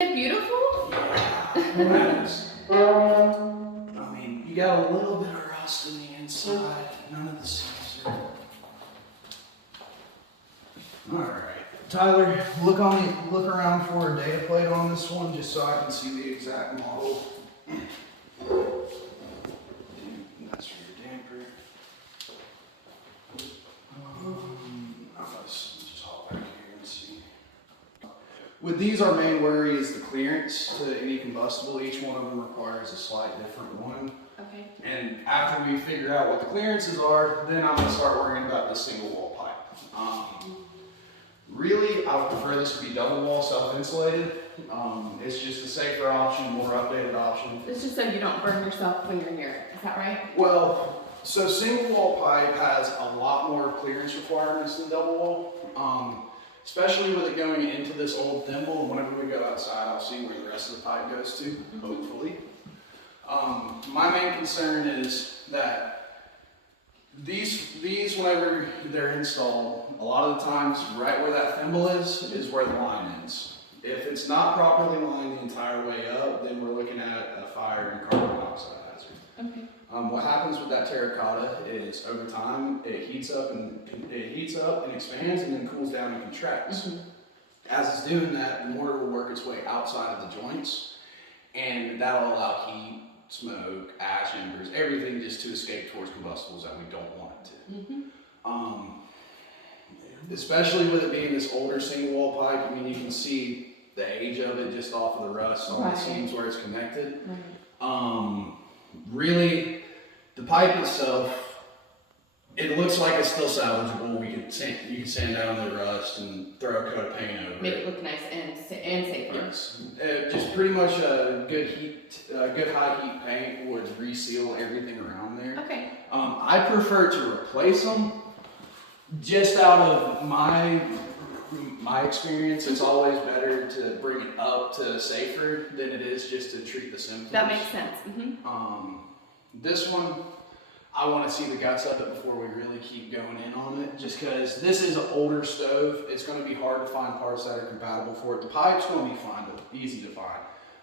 Is it beautiful? Yeah, I mean, you got a little bit of rust in the inside. None of the seams are. All right, Tyler, look around for a data plate on this one, just so I can see the exact model. That's for your damper. Let's just hop back here and see. With these, our main worry is the clearance to any combustible. Each one of them requires a slight different one. Okay. And after we figure out what the clearances are, then I'm going to start worrying about the single wall pipe. Really, I would prefer this to be double wall self-insulated. It's just a safer option, more updated option. It's just so you don't burn yourself when you're near it. Is that right? Well, so single wall pipe has a lot more clearance requirements than double wall. Especially with it going into this old thimble, and whenever we go outside, I'll see where the rest of the pipe goes to, hopefully. My main concern is that these, whenever they're installed, a lot of the times, right where that thimble is where the line ends. If it's not properly lined the entire way up, then we're looking at a fire and carbon monoxide hazard. Okay. What happens with that terracotta is over time it heats up and expands and then cools down and contracts. As it's doing that, the mortar will work its way outside of the joints, and that'll allow heat, smoke, ash, embers, everything just to escape towards combustibles that we don't want it to. Especially with it being this older single wall pipe, I mean, you can see the age of it just off of the rust on the seams where it's connected. Really, the pipe itself, it looks like it's still salvageable. You can sand down the rust and throw a coat of paint over it. Make it look nice and safer. Yes, just pretty much a good high heat paint would reseal everything around there. Okay. I prefer to replace them. Just out of my experience, it's always better to bring it up to safer than it is just to treat the symptoms. That makes sense. This one, I want to see the guts of it before we really keep going in on it, just because this is an older stove. It's going to be hard to find parts that are compatible for it. The pipe's going to be easy to find.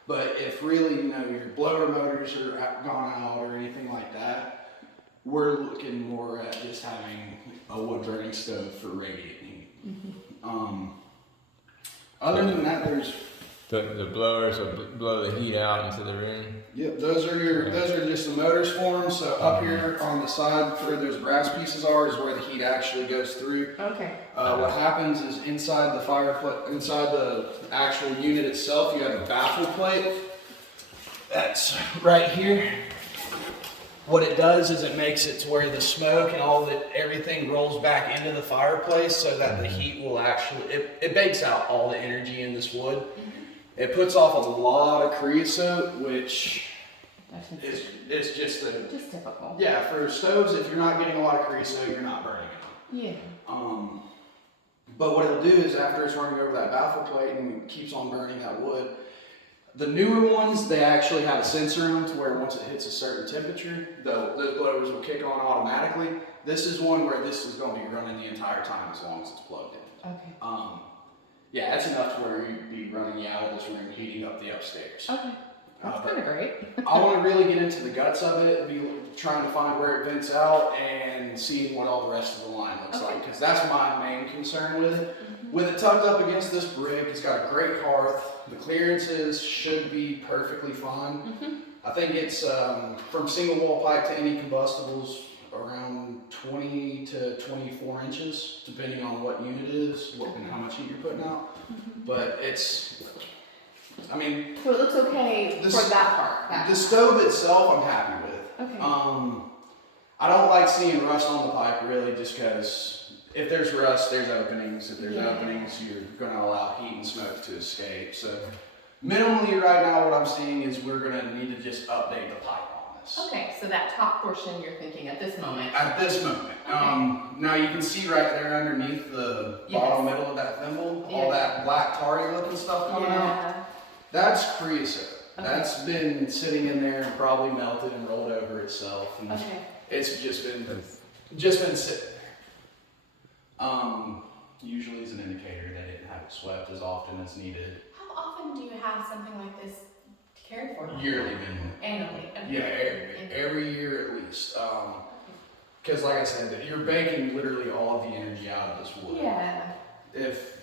But if really, your blower motors are gone out or anything like that, we're looking more at just having a wood burning stove for radiating heat. Other than that, there's the blowers will blow the heat out into the room. Yep, those are just the motors for them. So up here on the side where those brass pieces are is where the heat actually goes through. Okay. What happens is inside the actual unit itself, you have a baffle plate. That's right here. What it does is it makes it to where the smoke and everything rolls back into the fireplace so that the heat will it bakes out all the energy in this wood. It puts off a lot of creosote, which is just typical. Yeah, for stoves, if you're not getting a lot of creosote, you're not burning it. Yeah. But what it'll do is after it's running over that baffle plate and it keeps on burning that wood, the newer ones, they actually have a sensor in them to where once it hits a certain temperature, those blowers will kick on automatically. This is one where this is going to be running the entire time as long as it's plugged in. Okay. Yeah, that's enough to where you'd be running you out of this room, heating up the upstairs. Okay. That's kind of great. I want to really get into the guts of it, be trying to find where it vents out and seeing what all the rest of the line looks like, because that's my main concern with it. With it tucked up against this brick, it's got a great hearth. The clearances should be perfectly fine. I think it's from single wall pipe to any combustibles around 20 to 24 inches, depending on what unit it is and how much heat you're putting out. But so it looks okay for that part. The stove itself, I'm happy with. Okay. I don't like seeing rust on the pipe really, just because if there's rust, there's openings. If there's openings, you're going to allow heat and smoke to escape. So minimally right now what I'm seeing is we're going to need to just update the pipe on this. Okay, so that top portion you're thinking at this moment. At this moment. Okay. Now you can see right there underneath the bottom middle of that thimble, all that black tarry looking stuff coming out. That's creosote. Okay. That's been sitting in there and probably melted and rolled over itself. And it's just been sitting there. Usually is an indicator they didn't have it swept as often as needed. How often do you have something like this cared for? Yearly minimum. Annually? Yeah, every year at least. Because like I said, you're banking literally all of the energy out of this wood. Yeah. If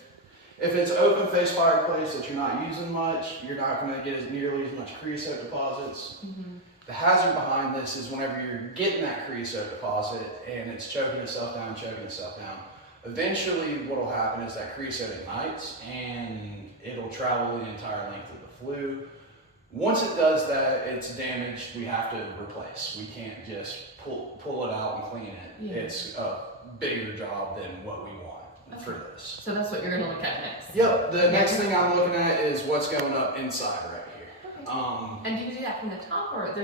it's open face fireplace that you're not using much, you're not going to get nearly as much creosote deposits. Mm-hmm. The hazard behind this is whenever you're getting that creosote deposit and it's choking itself down, eventually what will happen is that creosote ignites and it'll travel the entire length of the flue. Once it does that, it's damaged, we have to replace. We can't just pull it out and clean it. Yeah. It's a bigger job than what we want for this. So that's what you're gonna look at next. Yep, the next thing I'm looking at is what's going up inside right here. Okay. And do you do that from the top or there's